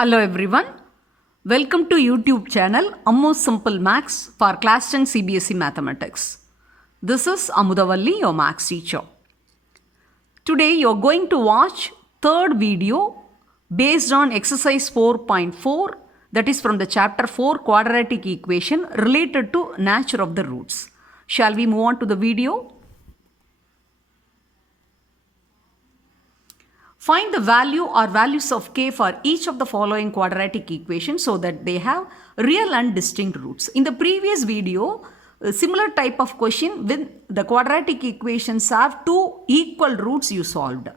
Hello everyone, welcome to YouTube channel Ammo Simple Maths for Class 10 CBSE Mathematics. This is Amudavalli, your Maths teacher. Today you are going to watch third video based on exercise 4.4, that is from the chapter 4 quadratic equation related to nature of the roots. Shall we move on to the video? Find the value or values of k for each of the following quadratic equations so that they have real and distinct roots. In the previous video, a similar type of question with the quadratic equations have two equal roots you solved.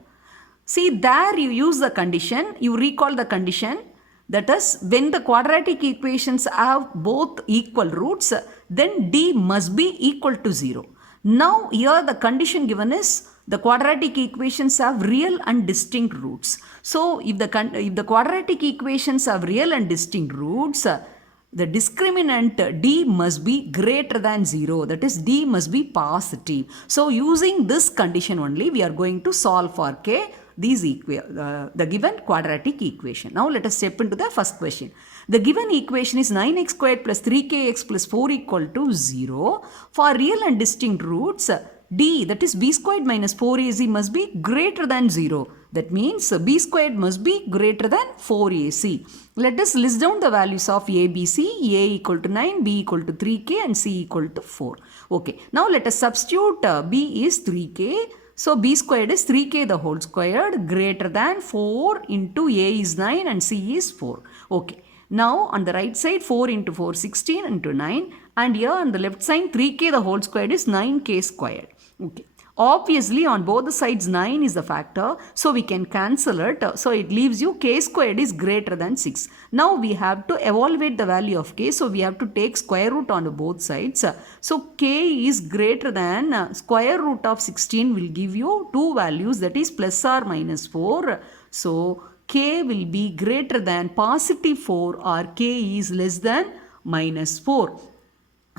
See, there you use the condition, you recall the condition, that is when the quadratic equations have both equal roots, then d must be equal to 0. Now here the condition given is the quadratic equations have real and distinct roots. So if the quadratic equations have real and distinct roots, the discriminant d must be greater than 0, that is d must be positive. So using this condition only we are going to solve for k the given quadratic equation. Now let us step into the first question. The given equation is 9x squared plus 3kx plus 4 equal to 0. For real and distinct roots, d, that is b squared minus 4ac must be greater than 0. That means b squared must be greater than 4ac. Let us list down the values of a, b, c. A equal to 9, b equal to 3k and c equal to 4. Okay, now let us substitute b is 3k. So b squared is 3k the whole squared greater than 4 into a is 9 and c is 4. Okay. Now on the right side 4 into 4 16 into 9, and here on the left side 3k the whole squared is 9k squared. Okay. Obviously on both the sides 9 is the factor, so we can cancel it. So it leaves you k squared is greater than 6. Now we have to evaluate the value of k, so we have to take square root on both sides. So k is greater than square root of 16 will give you two values, that is plus or minus 4. So k will be greater than positive 4 or k is less than minus 4.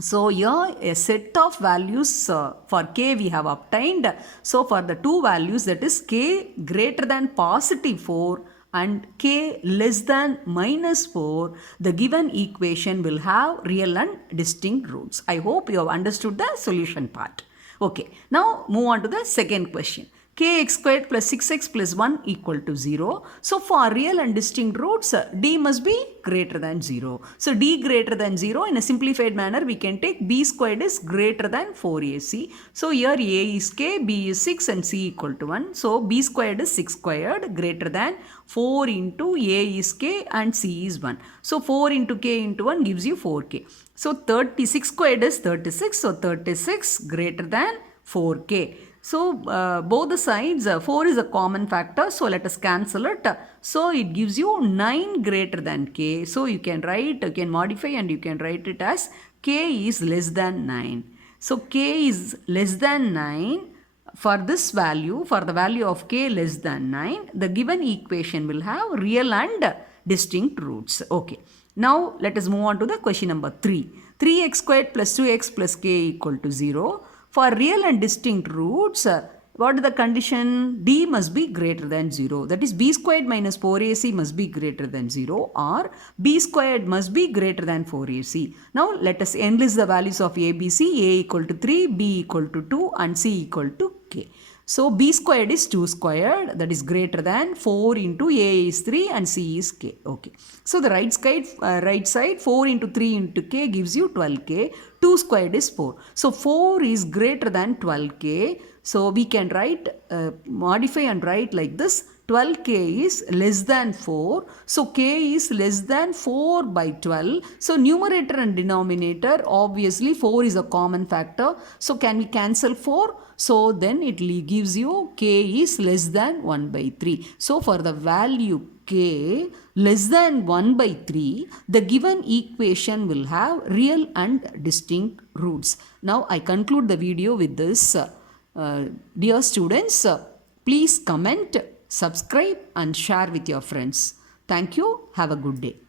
So here a set of values for k we have obtained. So for the two values, that is k greater than positive 4 and k less than minus 4, the given equation will have real and distinct roots. I hope you have understood the solution part. Okay, now move on to the second question. Kx squared plus 6x plus 1 equal to 0. So for real and distinct roots, d must be greater than 0. So d greater than 0, in a simplified manner we can take b squared is greater than 4ac. So here a is k, b is 6 and c equal to 1. So b squared is 6 squared greater than 4 into a is k and c is 1. So 4 into k into 1 gives you 4k. So 36 squared is 36. So 36 greater than 4k. So both the sides 4 is a common factor, so let us cancel it. So it gives you 9 greater than k. So you can modify and you can write it as k is less than 9. So k is less than 9. For this value, for the value of k less than 9, the given equation will have real and distinct roots. Okay. Now let us move on to the question number 3. 3x squared plus 2x plus k equal to 0. For real and distinct roots, what is the condition? D must be greater than 0. That is b squared minus 4ac must be greater than 0, or b squared must be greater than 4ac. Now let us enlist the values of a, b, c. A equal to 3, b equal to 2 and c equal to k. So b squared is 2 squared, that is greater than 4 into a is 3 and c is k. Okay. So the right side 4 into 3 into k gives you 12k. 2 squared is 4. So 4 is greater than 12k. So we can modify and write like this. 12k is less than 4. So k is less than 4 by 12. So numerator and denominator, obviously 4 is a common factor. So can we cancel 4? So then it gives you k is less than 1 by 3. So for the value k less than 1 by 3, the given equation will have real and distinct roots. Now I conclude the video with this. Dear students, please comment, subscribe and share with your friends. Thank you. Have a good day.